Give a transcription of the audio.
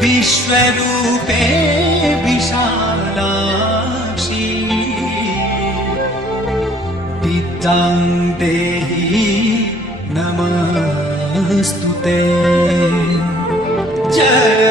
विश्वरूपे विशालाक्षी। विद्यां देहि नमस्तु जय